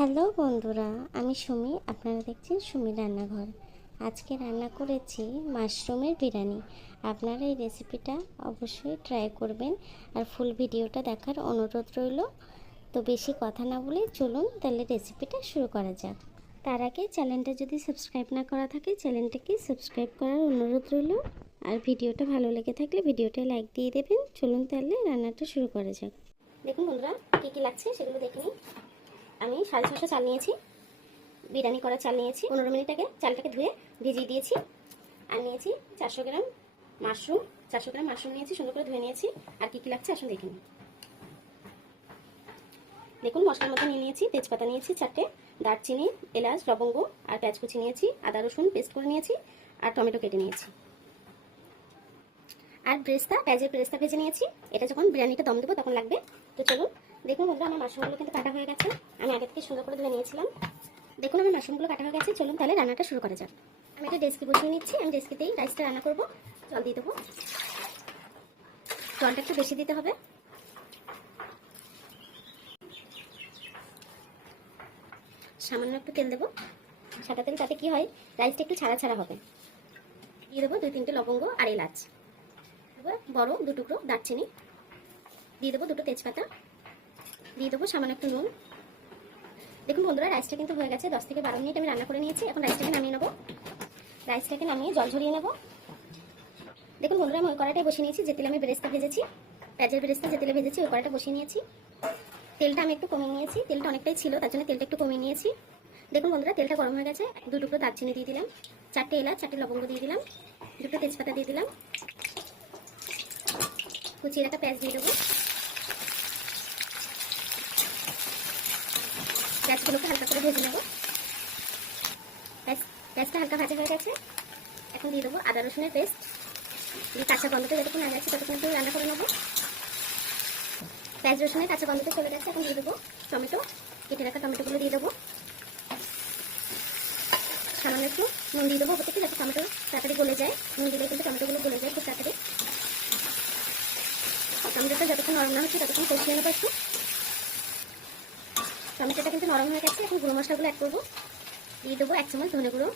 Hello বন্ধুরা, আমি সুমি। আপনারা দেখছেন সুমি রান্নাঘর। আজকে রান্না করেছি মাশরুমের বিরিয়ানি। আপনারা এই রেসিপিটা অবশ্যই ট্রাই করবেন আর ফুল ভিডিওটা দেখার অনুরোধ রইল। তো বেশি কথা না বলে চলুন তাহলে রেসিপিটা শুরু করা যাক। তার আগে চ্যানেলটা যদি সাবস্ক্রাইব না করা থাকে চ্যানেলটাকে সাবস্ক্রাইব করার অনুরোধ রইল। আর ভিডিওটা ভালো লেগে থাকলে ভিডিওটা লাইক দিয়ে দেবেন। চলুন তাহলে রান্নাটা শুরু করা যাক। দেখুন বন্ধুরা, কী কী লাগছে সেগুলো দেখে নিন। আমি 650 চাল নিয়েছি, বিরিয়ানি করা চাল নিয়েছি। 15 মিনিট আগে চালটাকে ধুয়ে ভিজিয়ে দিয়েছি। আর নিয়েছি 400 গ্রাম মাশরুম। 400 গ্রাম মাশরুম নিয়েছি, সুন্দর করে ধুয়ে নিয়েছি। আর কী কী লাগছে আসুন দেখে নিন। দেখুন মশলার মধ্যে নিয়েছি তেজপাতা নিয়েছি 4টে, দারচিনি, এলাচ, লবঙ্গ আর পেঁয়াজ কুচি নিয়েছি, আদা রসুন পেস্ট করে নিয়েছি, আর টমেটো কেটে নিয়েছি। আর পেঁয়াজের ব্রেস্তা ভেজে নিয়েছি। এটা যখন বিরিয়ানিটা দম দেবো তখন লাগবে। তো চলুন দেখুন বন্ধুরা, আমার মাশরুমগুলো কিন্তু কাটা হয়ে গেছে। আমি আগে থেকে সুন্দর করে ধুয়ে নিয়েছিলাম। দেখুন আমার মাশরুমগুলো কাটা হয়ে গেছে। চলুন তাহলে রান্নাটা শুরু করা যাক। আমি একটা ডেস্কে বসিয়ে নিচ্ছি। আমি ডেস্কেতেই রাইসটা রান্না করব। জল দিয়ে দেবো। জলটা একটু বেশি দিতে হবে। সামান্য একটু তেল দেবো সাদা তেল, তাতে কি হয় রাইসটা একটু ছাড়া ছাড়া হবে। দিয়ে দেবো 2-3টে লবঙ্গ আর এলাচ, বড় 2 টুকরো দারচিনি, দিয়ে দেবো 2টো তেজপাতা, দিয়ে দেবো সামান্য একটু নুন। দেখুন বন্ধুরা, রাইসটা কিন্তু হয়ে গেছে। 10 থেকে 12 মিনিট আমি রান্না করে নিয়েছি। এখন রাইসটাকে নামিয়ে নেবো। রাইসটাকে নামিয়ে জল ঝরিয়ে নেবো। দেখুন বন্ধুরা, আমি ওই কড়াইটাই বসিয়ে নিয়েছি যে তেলে আমি বেরেস্তা ভেজেছি। পেঁয়াজের বেরেস্তা যে তেলে ভেজেছি ওই কড়াইটা বসিয়ে নিয়েছি। তেলটা আমি একটু কমিয়ে নিয়েছি। তেলটা অনেকটাই ছিল, তার জন্য তেলটা একটু কমিয়ে নিয়েছি। দেখুন বন্ধুরা, তেলটা গরম হয়ে গেছে। 2 টুকরো দারচিনি দিয়ে দিলাম, 4টে এলাচ, 4টে লবঙ্গ দিয়ে দিলাম, 2টো তেজপাতা দিয়ে দিলাম, কুচিয়ে রাখা পেঁয়াজ দিয়ে দেবো। পেঁয়াজগুলোকে হালকা করে ভেজে নেবো। পেঁয়াজটা হালকা ভাজা হয়ে গেছে। এখন দিয়ে দেবো আদা রসুনের পেস্ট। কাঁচা গন্ধটা যতক্ষণ না যাচ্ছে ততক্ষণ একটু রান্না করে নেবো। পেঁয়াজ রসুনের কাঁচা গন্ধটা চলে গেছে। এখন দিয়ে দেবো টমেটো, কেটে রাখা টমেটোগুলো দিয়ে দেবো। সামান্য একটু নুন দিয়ে দেবো ওপর থেকে, যাতে টমেটো তাড়াতাড়ি গলে যায়। নুন দিলে কিন্তু টমেটোগুলো গলে যায় খুব তাড়াতাড়ি। টমেটোটা যতক্ষণ নরম না হচ্ছে ততক্ষণ কষিয়ে নেবো একটু। টমেটোটা কিন্তু নরম হয়ে গেছে। এখন গুঁড়ো মশলাগুলো অ্যাড করবো। দিয়ে দেবো 1 চামচ ধনে গুঁড়ো,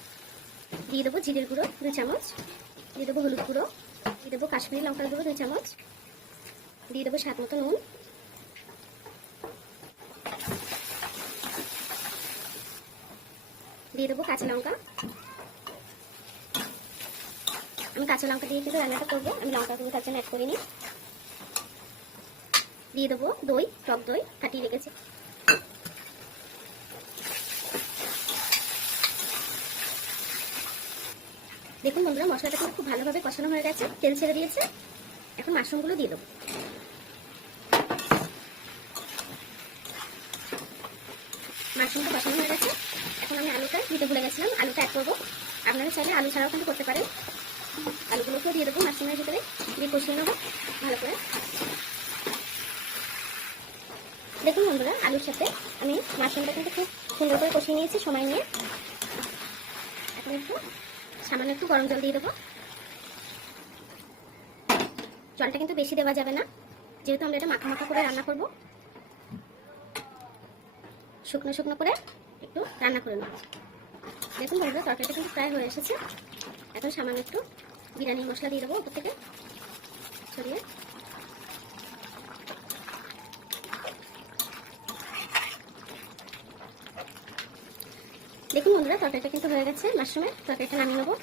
দিয়ে দেবো জিরের গুঁড়ো 2 চামচ, দিয়ে দেবো হলুদ গুঁড়ো, দিয়ে দেবো কাশ্মীরি লঙ্কার গুঁড়ো 2 চামচ, দিয়ে দেবো স্বাদ মতো নুন, দিয়ে দেবো কাঁচা লঙ্কা। আমি কাঁচা লঙ্কা দিয়ে কিন্তু রান্নাটা করবো, আমি লঙ্কা গুঁড়ো তার জন্য অ্যাড করিনি। দিয়ে দেবো দই, টক দই কাটিয়ে রেখেছি। দেখুন বন্ধুরা, মশলাটা কিন্তু খুব ভালোভাবে কষানো হয়ে গেছে, তেল ছেড়ে দিয়েছে। এখন মাশরুমগুলো দিয়ে দেবো। মাশরুমটা কষানো হয়ে গেছে। এখন আমি আলুটা দিতে ভুলে গেছিলাম, আলুটা অ্যাড করবো। আপনারা চাইলে আলু ছাড়াও কিন্তু করতে পারেন। আলুগুলোকেও দিয়ে দেবো মাশরুমের ভিতরে, দিয়ে কষিয়ে নেবো ভালো করে। দেখুন বন্ধুরা, আলুর সাথে আমি মাশরুমটা কিন্তু খুব সুন্দর করে কষিয়ে নিয়েছি সময় নিয়ে। এখন সামান্য একটু গরম জল দিয়ে দেবো। জলটা কিন্তু বেশি দেওয়া যাবে না, যেহেতু আমরা এটা মাখা মাখা করে রান্না করবো। শুকনো শুকনো করে একটু রান্না করে নেব। দেখুন বন্ধুরা, তরকারিটা কিন্তু প্রায় হয়ে এসেছে। এখন সামান্য একটু বিরিয়ানি মশলা দিয়ে দেবো উপর থেকে ছড়িয়ে। দেখুন বন্ধুরা, তরকারিটা কিন্তু হয়ে গেছে। মাশরুমের তরকারিটা নামিয়ে নেবো।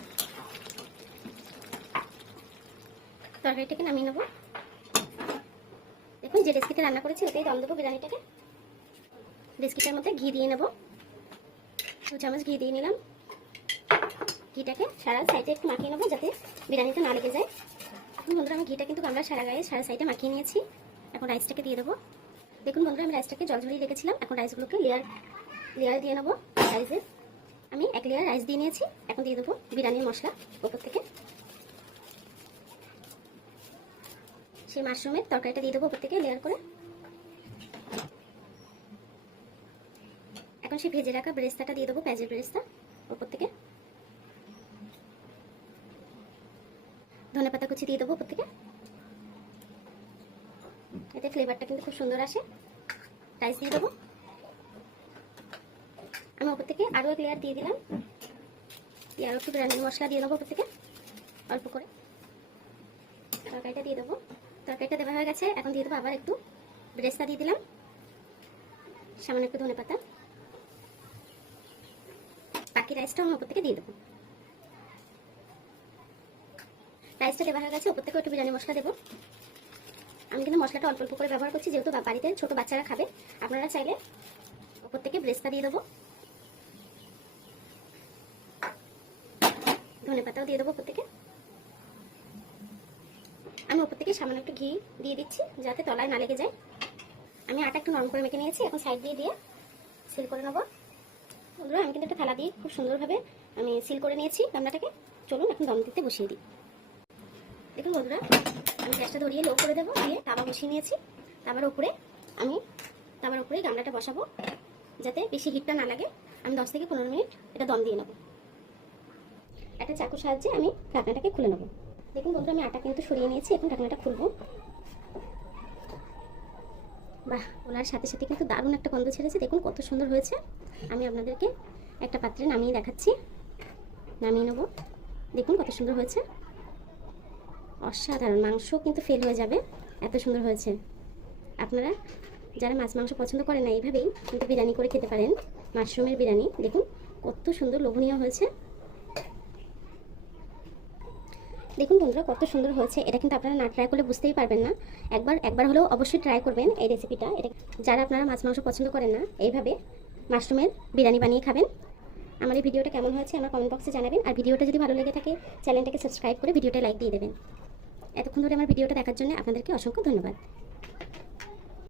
তরকারিটাকে নামিয়ে নেবো। দেখুন যে ডেস্কিতে রান্না করেছি ওটাই দম দেবো বিরিয়ানিটাকে। ডেস্কিটার মধ্যে ঘি দিয়ে নেবো। 2 চামচ ঘি দিয়ে নিলাম। ঘিটাকে সারা সাইডে একটু মাখিয়ে নেবো যাতে বিরিয়ানিটা না লেগে যায়। এখন বন্ধুরা, আমি ঘিটা কিন্তু আমরা সারা গায়ে সারা সাইডে মাখিয়ে নিয়েছি। এখন রাইসটাকে দিয়ে দেবো। দেখুন বন্ধুরা, আমি রাইসটাকে জল ঝরিয়ে রেখেছিলাম। এখন রাইসগুলোকে লেয়ার দিয়ে নেবো। রাইসের আমি 1 লেয়ার রাইস দিয়ে নিয়েছি। এখন দিয়ে দেবো বিরিয়ানির মশলা ওপর থেকে। সেই মাশরুমের তরকারিটা দিয়ে দেবো ওপর থেকে লেয়ার করে। এখন সেই ভেজে রাখা বেরেস্তাটা দিয়ে দেবো, পেঁয়াজের বেরেস্তা ওপর থেকে। ধনেপাতা কুচি দিয়ে দেবো ওপর থেকে। এতে ফ্লেভারটা কিন্তু খুব সুন্দর আসে। রাইস দিয়ে দেবো। আমি ওপর থেকে আরও এক লেয়ার দিয়ে দিলাম, দিয়ে আরও একটু বিরিয়ানি মশলা দিয়ে দেবো ওপর থেকে অল্প করে। তরকারিটা দিয়ে দেবো, তরকারিটা দেওয়া হয়ে গেছে। এখন দিয়ে দেবো আবার একটু বেরেস্তা দিয়ে দিলাম, সামান্য একটু ধনেপাতা, বাকি রাইসটা আমি ওপর থেকে দিয়ে দেবো। রাইসটা দেওয়া হয়ে গেছে, ওপর থেকে একটু বিরিয়ানি মশলা দেবো। আমি কিন্তু মশলাটা অল্প অল্প করে ব্যবহার করছি, যেহেতু বাড়িতে ছোটো বাচ্চারা খাবে। আপনারা চাইলে ওপর থেকে বেরেস্তা দিয়ে দেবো, ধনেপাতাও দিয়ে দেবো ওপর থেকে। আমি ওপর থেকে সামান্য একটু ঘি দিয়ে দিচ্ছি যাতে তলায় না লেগে যায়। আমি আটা একটু নরম করে মেখে নিয়েছি, এখন সাইড দিয়ে সিল করে নেবো। বন্ধুরা আমি কিন্তু একটা থালা দিয়ে খুব সুন্দরভাবে আমি সিল করে নিয়েছি রান্নাটাকে। চলুন এখন দম দিতে বসিয়ে দিই। দেখুন বন্ধুরা, আমি গ্যাসটা ধরিয়ে লো করে দেবো, দিয়ে তাওয়া বসিয়ে নিয়েছি। তাওয়ার উপরে গামলাটা বসাবো যাতে বেশি হিটটা না লাগে। আমি 10 থেকে 15 মিনিট এটা দম দিয়ে নেবো। একটা চাকুর সাহায্যে আমি ঢাকনাটাকে খুলে নেবো। দেখুন বন্ধুরা, আমি আটা কিন্তু সরিয়ে নিয়েছি, এখন ঢাকনাটা খুলবো। বাহ, ওনার সাথে সাথে কিন্তু দারুণ একটা গন্ধ ছেড়েছে। দেখুন কত সুন্দর হয়েছে। আমি আপনাদেরকে একটা পাত্রে নামিয়ে দেখাচ্ছি, নামিয়ে নেবো। দেখুন কত সুন্দর হয়েছে, অসাধারণ। মাংস কিন্তু ফেল হয়ে যাবে, এত সুন্দর হয়েছে। আপনারা যারা মাছ মাংস পছন্দ করেন না, এইভাবেই কিন্তু বিরিয়ানি করে খেতে পারেন, মাশরুমের বিরিয়ানি। দেখুন কত সুন্দর লোভনীয় হয়েছে। দেখুন বন্ধুরা কত সুন্দর হয়েছে। এটা কিন্তু আপনারা না ট্রাই করলে বুঝতেই পারবেন না। একবার হলেও অবশ্যই ট্রাই করবেন এই রেসিপিটা। এটা যারা আপনারা মাছ মাংস পছন্দ করেন না, এইভাবে মাশরুমের বিরিয়ানি বানিয়ে খাবেন। আমার এই ভিডিওটা কেমন হয়েছে আমার কমেন্ট বক্সে জানাবেন। আর ভিডিওটা যদি ভালো লেগে থাকে চ্যানেলটাকে সাবস্ক্রাইব করে ভিডিওটা লাইক দিয়ে দেবেন। এতক্ষণ ধরে আমার ভিডিওটা দেখার জন্য আপনাদেরকে অসংখ্য ধন্যবাদ।